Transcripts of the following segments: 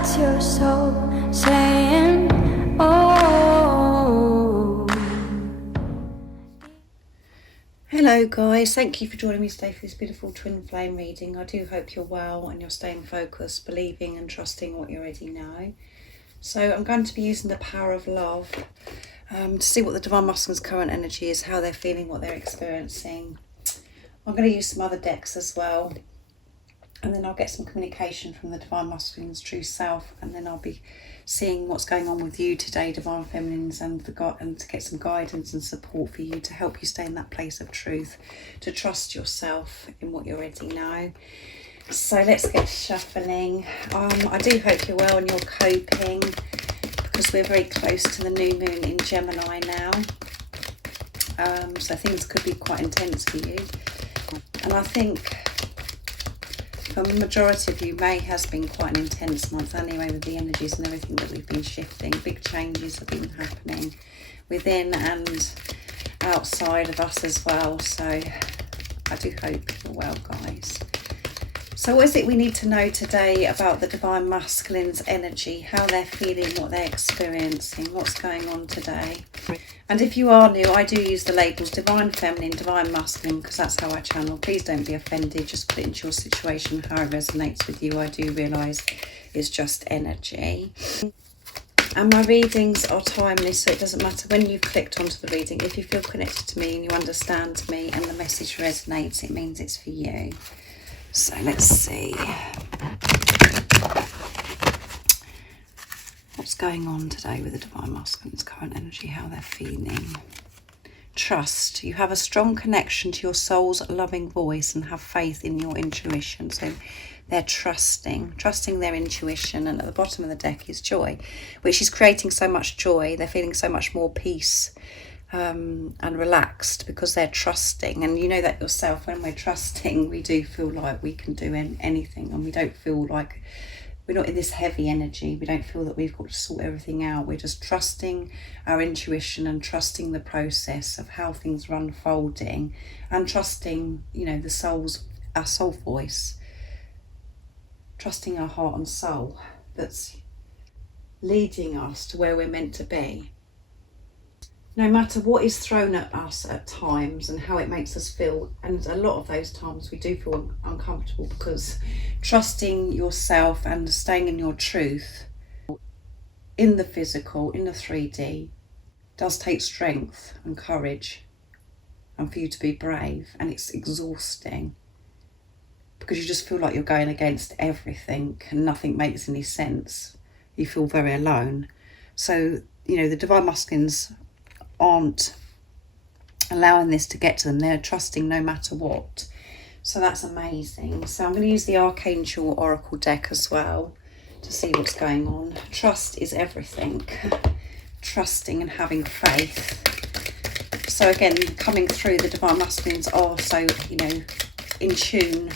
That's your soul saying, oh. Hello guys, thank you for joining me today for this beautiful twin flame reading. I do hope you're well and you're staying focused, believing and trusting what you already know. So I'm going to be using the power of love to see what the Divine Masculine's current energy is, how they're feeling, what they're experiencing. I'm going to use some other decks as well, and then I'll get some communication from the Divine Masculine's true self, and then I'll be seeing what's going on with you today, Divine Feminines, and to get some guidance and support for you to help you stay in that place of truth, to trust yourself in what you already know. So let's get shuffling. I do hope you're well and you're coping, because we're very close to the new moon in Gemini now. So things could be quite intense for you. And I think for the majority of you, May has been quite an intense month anyway, with the energies and everything that we've been shifting. Big changes have been happening within and outside of us as well. So I do hope you're well, guys. So what is it we need to know today about the Divine Masculine's energy, how they're feeling, what they're experiencing, what's going on today? And if you are new, I do use the labels Divine Feminine, Divine Masculine, because that's how I channel. Please don't be offended, just put it into your situation, how it resonates with you. I do realise it's just energy. And my readings are timeless, so it doesn't matter when you've clicked onto the reading. If you feel connected to me and you understand me and the message resonates, it means it's for you. So let's see what's going on today with the Divine Masculine's current energy, how they're feeling. Trust. You have a strong connection to your soul's loving voice and have faith in your intuition. So they're trusting their intuition. And at the bottom of the deck is joy, which is creating so much joy. They're feeling so much more peace and relaxed because they're trusting. And you know that yourself, when we're trusting, we do feel like we can do anything, and we don't feel like we're not in this heavy energy. We don't feel that we've got to sort everything out. We're just trusting our intuition and trusting the process of how things are unfolding, and trusting, you know, our soul voice, trusting our heart and soul that's leading us to where we're meant to be. No matter what is thrown at us at times and how it makes us feel, and a lot of those times we do feel uncomfortable, because trusting yourself and staying in your truth in the physical, in the 3D, does take strength and courage, and for you to be brave, and it's exhausting because you just feel like you're going against everything and nothing makes any sense. You feel very alone. So, you know, the Divine Masculines aren't allowing this to get to them. They're trusting no matter what. So that's amazing. So I'm going to use the Archangel Oracle deck as well to see what's going on. Trust is everything. Trusting and having faith. So again, coming through, the Divine Masculines are so, you know, in tune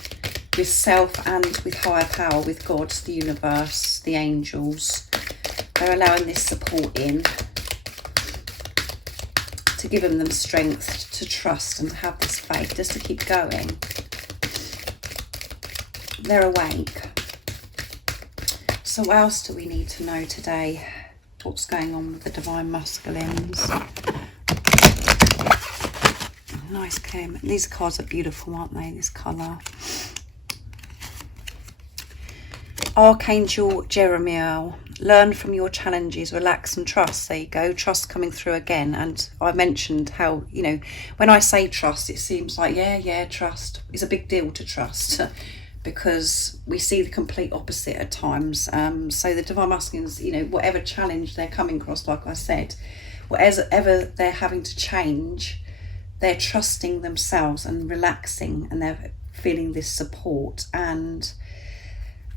with self and with higher power, with God, the universe, the angels. They're allowing this support in to give them strength to trust and to have this faith, just to keep going. They're awake. So what else do we need to know today? What's going on with the Divine Masculines? Nice came. These cards are beautiful, aren't they? This colour. Archangel Jeremiah. Learn from your challenges, relax and trust. There you go. Trust coming through again. And I mentioned how, you know, when I say trust, it seems like, yeah, trust is a big deal to trust, because we see the complete opposite at times. So the Divine Masculines, you know, whatever challenge they're coming across, like I said, whatever they're having to change, they're trusting themselves and relaxing, and they're feeling this support. And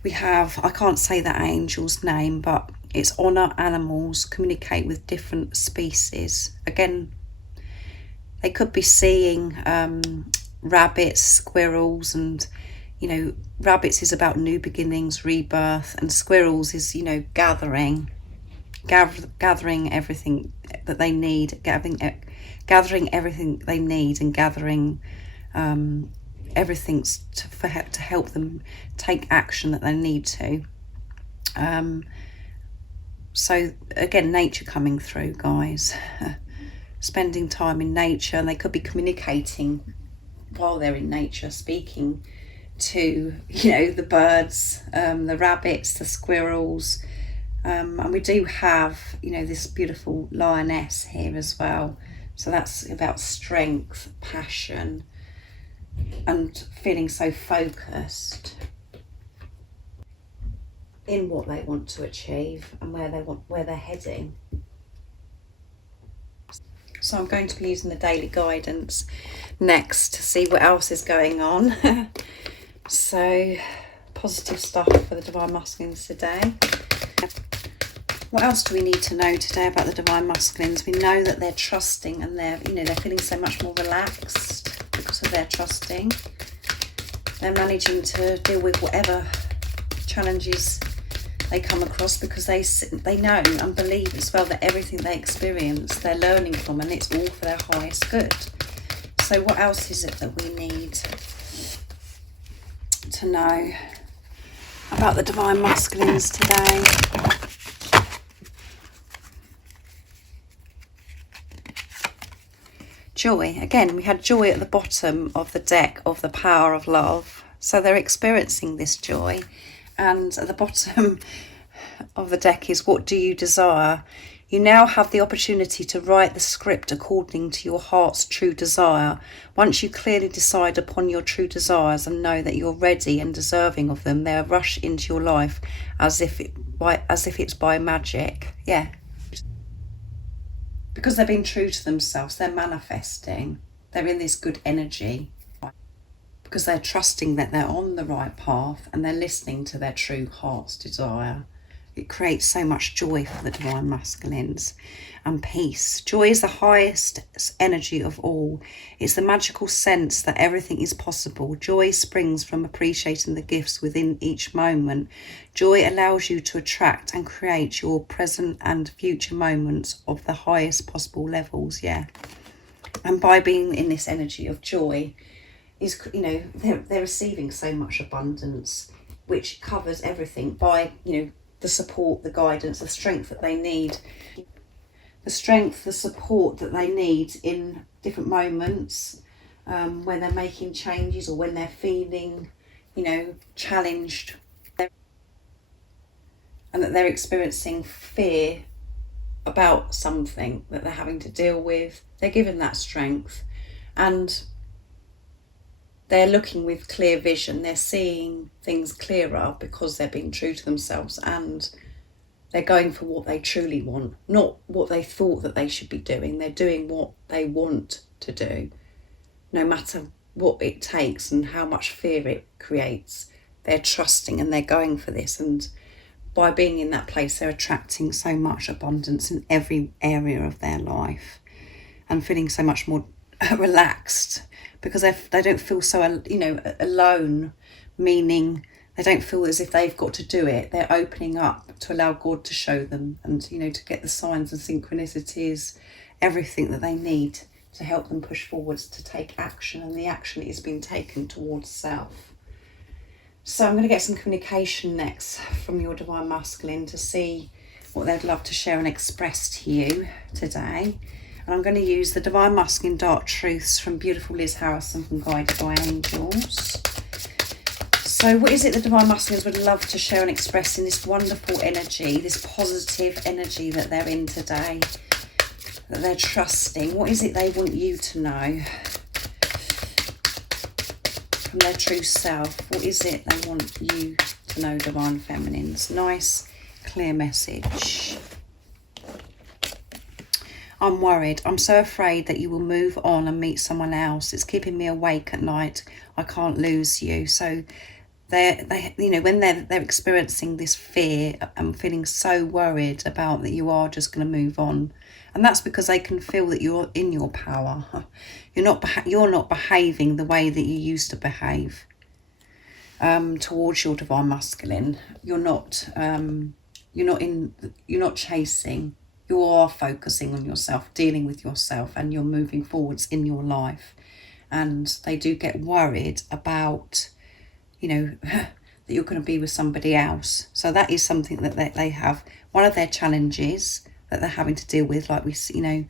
we have, I can't say that angel's name, but it's honour animals, communicate with different species. Again, they could be seeing rabbits, squirrels, and, you know, rabbits is about new beginnings, rebirth, and squirrels is, you know, gathering everything that they need, gathering everything they need, and gathering everything to help them take action that they need to. So again, nature coming through, guys. Spending time in nature, and they could be communicating while they're in nature, speaking to, you know, the birds, the rabbits, the squirrels, and we do have, you know, this beautiful lioness here as well. So that's about strength, passion, and feeling so focused in what they want to achieve and where they're heading. So I'm going to be using the daily guidance next to see what else is going on. So positive stuff for the Divine Masculines today. What else do we need to know today about the Divine Masculines? We know that they're trusting, and they're feeling so much more relaxed because of their trusting. They're managing to deal with whatever challenges they come across, because they know and believe as well that everything they experience, they're learning from, and it's all for their highest good. So what else is it that we need to know about the Divine Masculines today? Joy. Again, we had joy at the bottom of the deck of the power of love. So they're experiencing this joy. And at the bottom of the deck is, what do you desire? You now have the opportunity to write the script according to your heart's true desire. Once you clearly decide upon your true desires and know that you're ready and deserving of them, they'll rush into your life as if it's by magic. Yeah. Because they're being true to themselves, they're manifesting. They're in this good energy. Because they're trusting that they're on the right path and they're listening to their true heart's desire. It creates so much joy for the Divine Masculines, and peace. Joy is the highest energy of all. It's the magical sense that everything is possible. Joy springs from appreciating the gifts within each moment. Joy allows you to attract and create your present and future moments of the highest possible levels. Yeah. And by being in this energy of joy, is, you know, they're receiving so much abundance, which covers everything by, you know, the support, the guidance, the strength that they need, the strength, the support that they need in different moments, when they're making changes or when they're feeling, you know, challenged, and that they're experiencing fear about something that they're having to deal with. They're given that strength, and they're looking with clear vision. They're seeing things clearer because they're being true to themselves, and they're going for what they truly want, not what they thought that they should be doing. They're doing what they want to do, no matter what it takes and how much fear it creates. They're trusting and they're going for this, and by being in that place, they're attracting so much abundance in every area of their life and feeling so much more relaxed, because they don't feel so, you know, alone, meaning they don't feel as if they've got to do it. They're opening up to allow God to show them, and, you know, to get the signs and synchronicities, everything that they need to help them push forwards to take action, and the action is being taken towards self. So I'm going to get some communication next from your Divine Masculine to see what they'd love to share and express to you today. And I'm going to use the Divine Masculine Dark Truths from beautiful Liz Harrison from Guided by Angels. So what is it the Divine Masculines would love to share and express in this wonderful energy, this positive energy that they're in today, that they're trusting? What is it they want you to know from their true self? What is it they want you to know, Divine Feminines? Nice, clear message. I'm worried. I'm so afraid that you will move on and meet someone else. It's keeping me awake at night. I can't lose you. So they you know, when they're experiencing this fear and feeling so worried about that you are just going to move on, and that's because they can feel that you're in your power. You're not behaving the way that you used to behave towards your Divine Masculine. You're not chasing. You are focusing on yourself, dealing with yourself, and you're moving forwards in your life. And they do get worried about, you know, that you're going to be with somebody else. So that is something that they have. One of their challenges that they're having to deal with, like we, you know,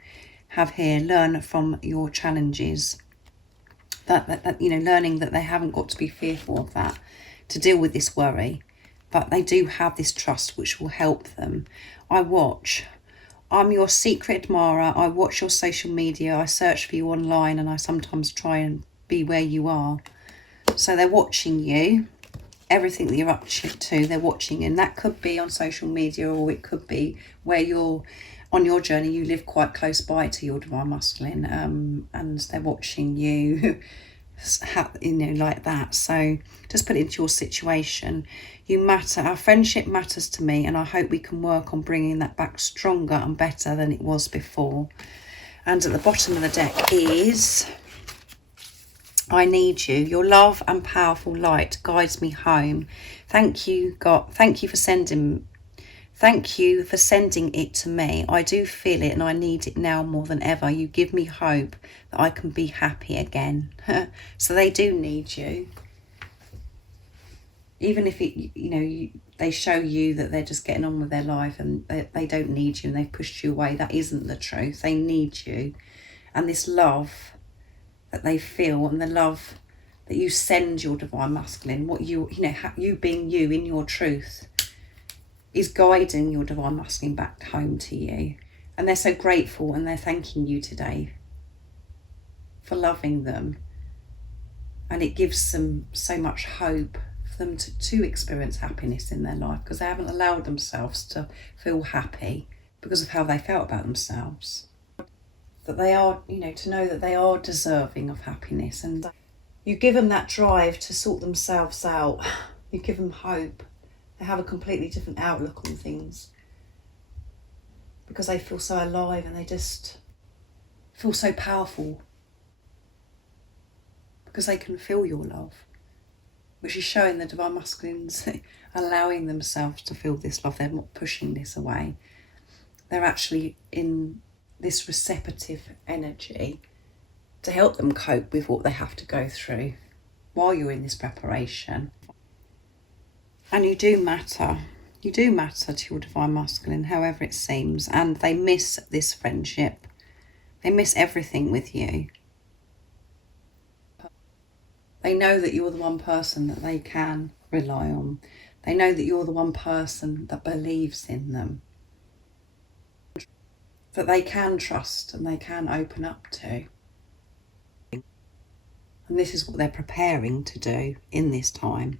have here, learn from your challenges. That you know, learning that they haven't got to be fearful of that to deal with this worry, but they do have this trust which will help them. I'm your secret admirer. I watch your social media. I search for you online, and I sometimes try and be where you are. So they're watching you. Everything that you're up to, they're watching. And that could be on social media, or it could be where you're on your journey. You live quite close by to your divine masculine, and they're watching you, you know, like that. So just put it into your situation. You matter. Our friendship matters to me, and I hope we can work on bringing that back stronger and better than it was before. And at the bottom of the deck is, I need you. Your love and powerful light guides me home. Thank you, God. Thank you for sending it to me. I do feel it, and I need it now more than ever. You give me hope that I can be happy again. So they do need you. Even if they show you that they're just getting on with their life and they don't need you and they've pushed you away, that isn't the truth. They need you. And this love that they feel, and the love that you send your divine masculine, you being you in your truth, is guiding your divine masculine back home to you. And they're so grateful, and they're thanking you today for loving them. And it gives them so much hope for them to experience happiness in their life, because they haven't allowed themselves to feel happy because of how they felt about themselves. That they are, to know that they are deserving of happiness, and you give them that drive to sort themselves out. You give them hope. They have a completely different outlook on things because they feel so alive, and they just feel so powerful because they can feel your love, which is showing the divine masculines allowing themselves to feel this love. They're not pushing this away. They're actually in this receptive energy to help them cope with what they have to go through while you're in this preparation. And you do matter. You do matter to your divine masculine, however it seems. And they miss this friendship. They miss everything with you. They know that you're the one person that they can rely on. They know that you're the one person that believes in them, that they can trust and they can open up to. And this is what they're preparing to do in this time.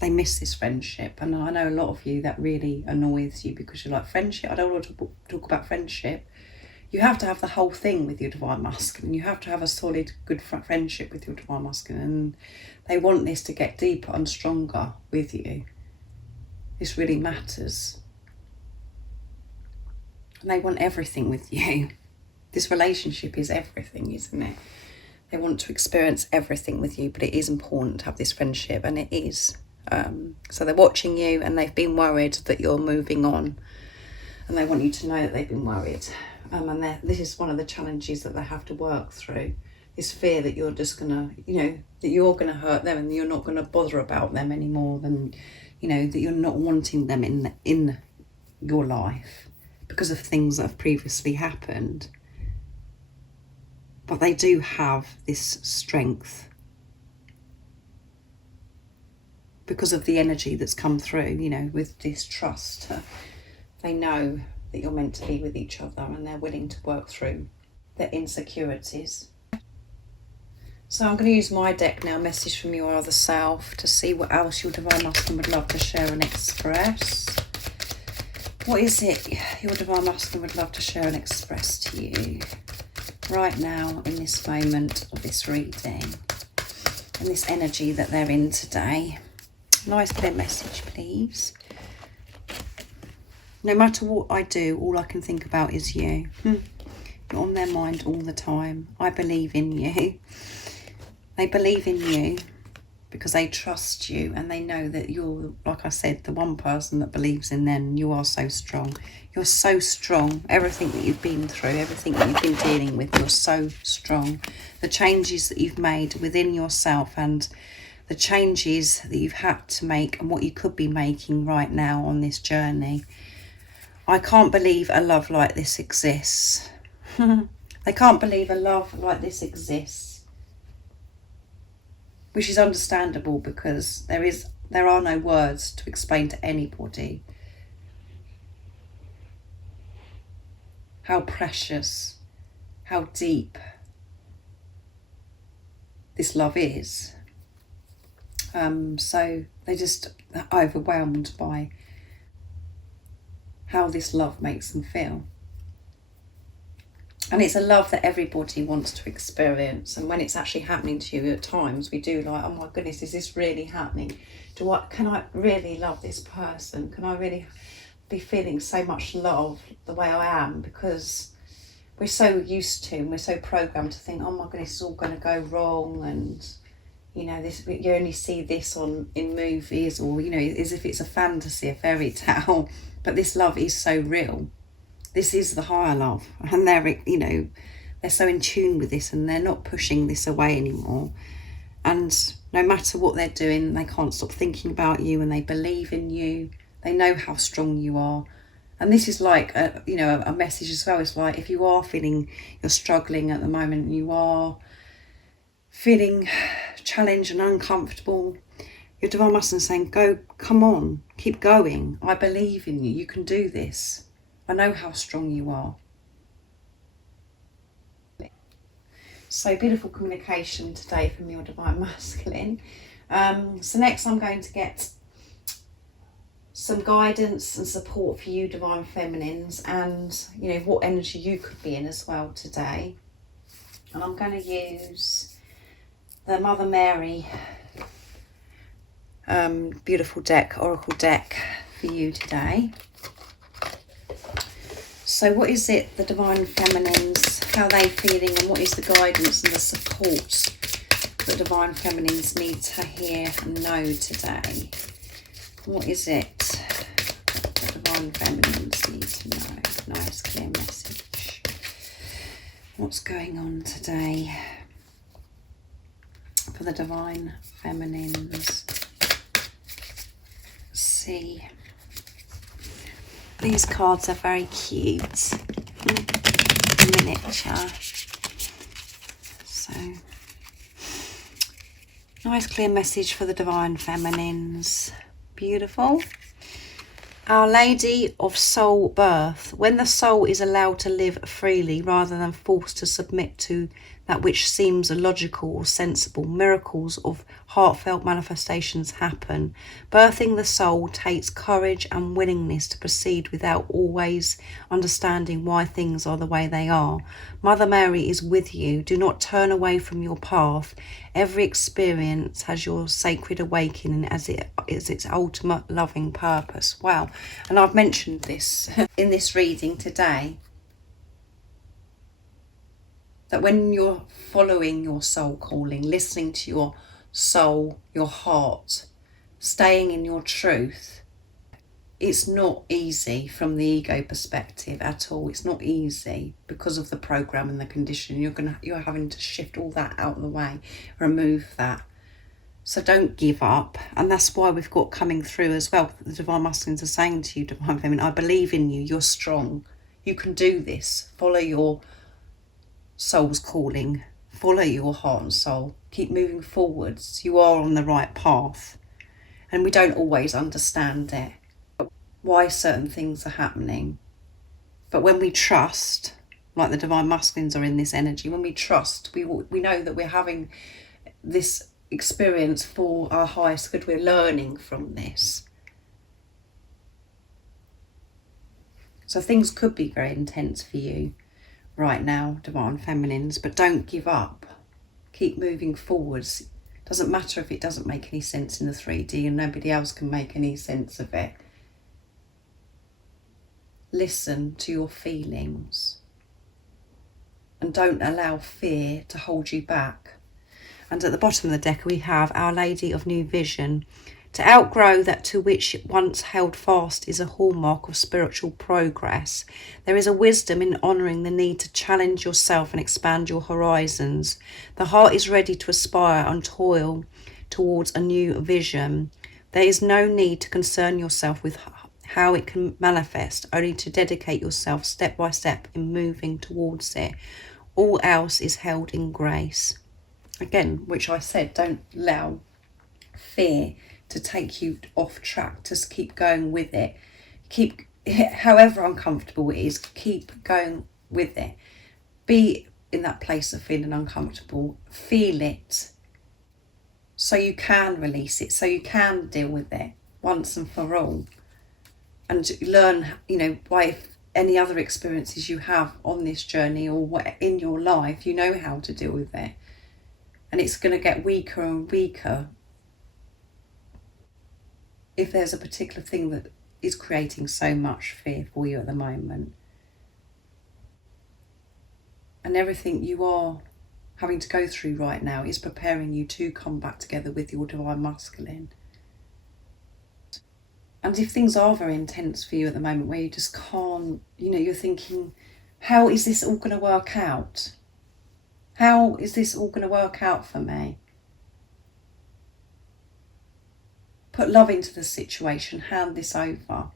They miss this friendship, and I know a lot of you that really annoys you, because you're like, friendship? I don't want to talk about friendship. You have to have the whole thing with your divine masculine. You have to have a solid, good friendship with your divine masculine, and they want this to get deeper and stronger with you. This really matters. And they want everything with you. This relationship is everything, isn't it? They want to experience everything with you, but it is important to have this friendship, and it is. So they're watching you, and they've been worried that you're moving on, and they want you to know that they've been worried. And this is one of the challenges that they have to work through. This fear that you're just gonna, that you're gonna hurt them, and you're not gonna bother about them anymore, than, that you're not wanting them in your life because of things that have previously happened. But they do have this strength because of the energy that's come through, with this trust. They know that you're meant to be with each other, and they're willing to work through their insecurities. So I'm going to use my deck now, Message from Your Other Self, to see what else your divine masculine would love to share and express. What is it your divine masculine would love to share and express to you right now in this moment of this reading, and this energy that they're in today? Nice clear message, please. No matter what I do, all I can think about is you. You're on their mind all the time. I believe in you. They believe in you because they trust you and they know that you're, like I said, the one person that believes in them. You are so strong. You're so strong. Everything that you've been through, everything that you've been dealing with, you're so strong. The changes that you've made within yourself and the changes that you've had to make and what you could be making right now on this journey. I can't believe a love like this exists. They can't believe a love like this exists. Which is understandable, because there are no words to explain to anybody how precious, how deep this love is. So they just are overwhelmed by how this love makes them feel. And it's a love that everybody wants to experience. And when it's actually happening to you, at times we do like, oh my goodness, is this really happening? Can I really love this person? Can I really be feeling so much love the way I am? Because we're so used to and we're so programmed to think, oh my goodness, it's all going to go wrong, and you know, this, you only see this in movies, or you know, as if it's a fantasy, a fairy tale. But this love is so real. This is the higher love, and they're so in tune with this, and they're not pushing this away anymore. And no matter what they're doing, they can't stop thinking about you, and they believe in you. They know how strong you are. And this is like a message as well. It's like, if you are feeling you're struggling at the moment, you are feeling challenged and uncomfortable, your Divine Masculine is saying, go, come on, keep going. I believe in you. You can do this. I know how strong you are. So beautiful communication today from your Divine Masculine. So next I'm going to get some guidance and support for you Divine Feminines, and you know what energy you could be in as well today. And I'm going to use the Mother Mary beautiful deck, Oracle deck, for you today. So what is it, the Divine Feminines, how are they feeling, and what is the guidance and the support that Divine Feminines need to hear and know today? What is it that Divine Feminines need to know? Nice clear message. What's going on today for the Divine Feminines? Let's see. These cards are very cute, miniature. So, nice clear message for the Divine Feminines. Beautiful. Our Lady of Soul Birth. When the soul is allowed to live freely rather than forced to submit to that which seems illogical or sensible, miracles of heartfelt manifestations happen. Birthing the soul takes courage and willingness to proceed without always understanding why things are the way they are. Mother Mary is with you. Do not turn away from your path. Every experience has your sacred awakening as it is its ultimate loving purpose. Wow. And I've mentioned this in this reading today, that when you're following your soul calling, listening to your soul, your heart, staying in your truth, it's not easy from the ego perspective at all. It's not easy because of the program and the condition. You're having to shift all that out of the way, remove that. So don't give up. And that's why we've got coming through as well, the Divine Masculines are saying to you, Divine Feminine, I believe in you. You're strong. You can do this. Follow your soul's calling. Follow your heart and soul. Keep moving forwards. You are on the right path. And we don't always understand it, why certain things are happening. But when we trust, like the Divine Masculines are in this energy, when we trust, we know that we're having this experience for our highest good. We're learning from this. So things could be very intense for you right now, Divine Feminines, but don't give up. Keep moving forwards. Doesn't matter if it doesn't make any sense in the 3D and nobody else can make any sense of it. Listen to your feelings and don't allow fear to hold you back. And at the bottom of the deck we have Our Lady of New Vision. To outgrow that to which once held fast is a hallmark of spiritual progress. There is a wisdom in honouring the need to challenge yourself and expand your horizons. The heart is ready to aspire and toil towards a new vision. There is no need to concern yourself with how it can manifest, only to dedicate yourself step by step in moving towards it. All else is held in grace. Again, which I said, don't allow fear to take you off track. Just keep going with it. Keep, however uncomfortable it is, keep going with it. Be in that place of feeling uncomfortable. Feel it so you can release it, so you can deal with it once and for all. And learn, by any other experiences you have on this journey or what in your life, you know how to deal with it. And it's going to get weaker and weaker if there's a particular thing that is creating so much fear for you at the moment. And everything you are having to go through right now is preparing you to come back together with your divine masculine. And if things are very intense for you at the moment, where you just can't, you're thinking, how is this all going to work out? How is this all going to work out for me? Put love into the situation, hand this over.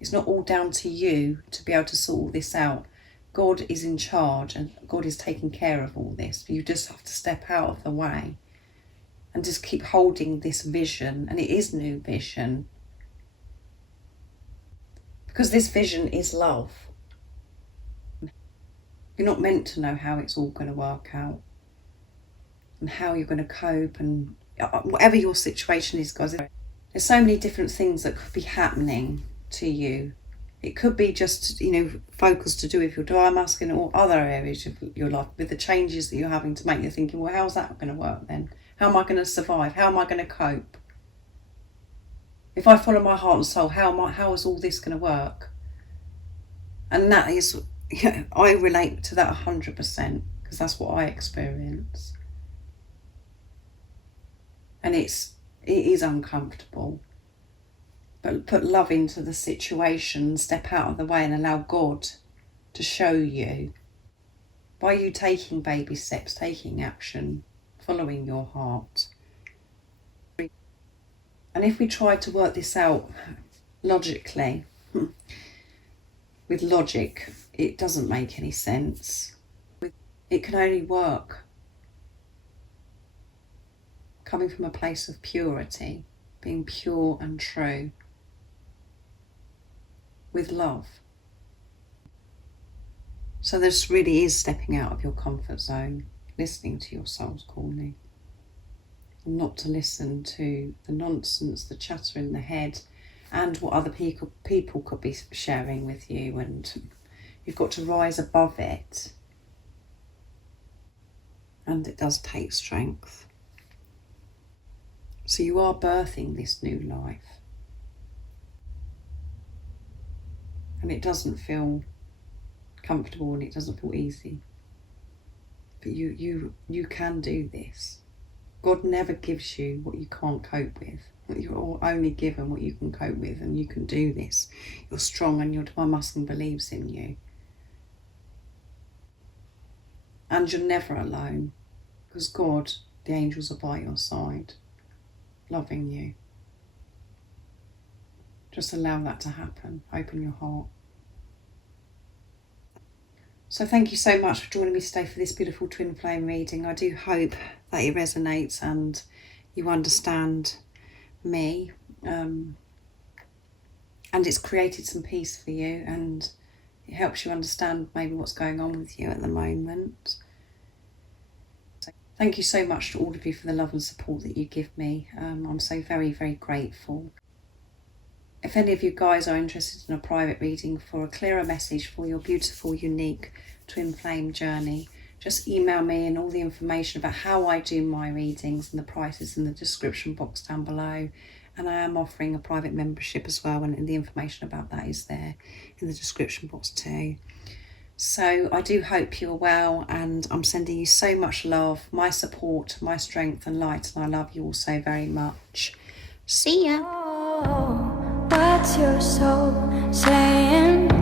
It's not all down to you to be able to sort all this out. God is in charge and God is taking care of all this. You just have to step out of the way and just keep holding this vision. And it is new vision. Because this vision is love. You're not meant to know how it's all going to work out and how you're going to cope and whatever your situation is, guys. There's so many different things that could be happening to you. It could be just, focus to do with your divine masculine or other areas of your life. With the changes that you're having to make, you're thinking, well, how's that going to work then? How am I going to survive? How am I going to cope? If I follow my heart and soul, how is all this going to work? And that is, I relate to that 100% because that's what I experience. And it is uncomfortable. But put love into the situation, step out of the way and allow God to show you. By you taking baby steps, taking action, following your heart. And if we try to work this out logically, with logic, it doesn't make any sense. It can only work coming from a place of purity, being pure and true, with love. So this really is stepping out of your comfort zone, listening to your soul's calling, and not to listen to the nonsense, the chatter in the head, and what other people could be sharing with you. And you've got to rise above it. And it does take strength. So you are birthing this new life. And it doesn't feel comfortable and it doesn't feel easy. But you can do this. God never gives you what you can't cope with. You're only given what you can cope with, and you can do this. You're strong and your divine masculine believes in you. And you're never alone, because God, the angels are by your side, loving you. Just allow that to happen. Open your heart. So thank you so much for joining me today for this beautiful twin flame reading. I do hope that it resonates and you understand me, and it's created some peace for you, and it helps you understand maybe what's going on with you at the moment. So thank you so much to all of you for the love and support that you give me. I'm so very, very grateful. If any of you guys are interested in a private reading for a clearer message for your beautiful, unique twin flame journey, just email me, and all the information about how I do my readings and the prices in the description box down below. And I am offering a private membership as well, and the information about that is there in the description box too. So I do hope you're well, and I'm sending you so much love, my support, my strength and light, and I love you all so very much. See ya. Oh, what's your soul saying?